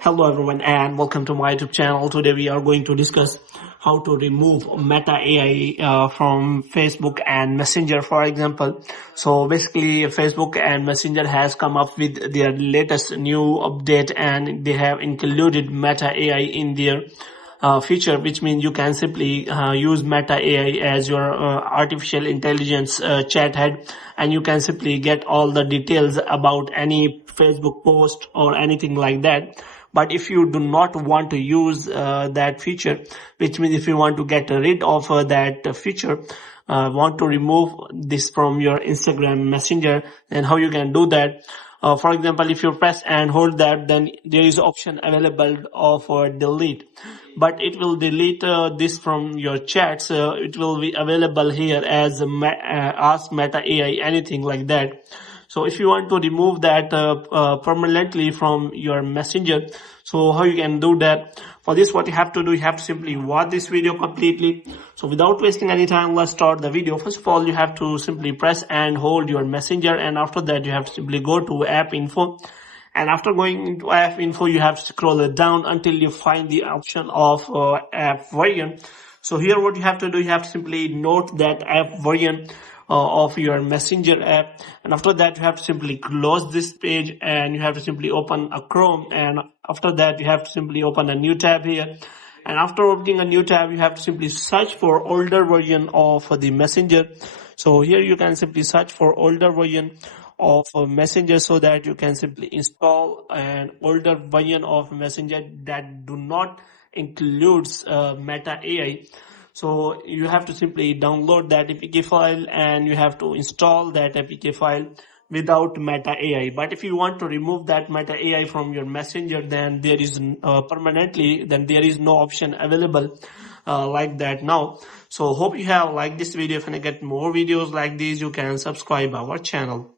Hello everyone and welcome to my YouTube channel. Today we are going to discuss how to remove Meta AI from Facebook and Messenger, for example. So basically Facebook and Messenger has come up with their latest new update and they have included Meta AI in their feature, which means you can simply use Meta AI as your artificial intelligence chat head, and you can simply get all the details about any Facebook post or anything like that. But if you do not want to use that feature, which means if you want to get rid of that feature, want to remove this from your Instagram Messenger, then how you can do that? For example, if you press and hold that, then there is option available of delete, but it will delete this from your chats. It will be available here as ask Meta AI, anything like that. So if you want to remove that permanently from your Messenger, so how you can do that? For this, what you have to do, you have to simply watch this video completely. So without wasting any time, let's start the video. First of all, you have to simply press and hold your Messenger, and after that you have to simply go to app info. And after going into app info, you have to scroll it down until you find the option of app version. So here what you have to do, you have to simply note that app version of your Messenger app, and after that you have to simply close this page and you have to simply open a Chrome, and after that you have to simply open a new tab here. And after opening a new tab, you have to simply search for older version of the Messenger. So here you can simply search for older version of Messenger, so that you can simply install an older version of Messenger that do not includes Meta AI. So you have to simply download that APK file and you have to install that APK file without Meta AI. But if you want to remove that Meta AI from your Messenger, then there is permanently, then there is no option available like that now. So hope you have liked this video. If you get more videos like these, you can subscribe our channel.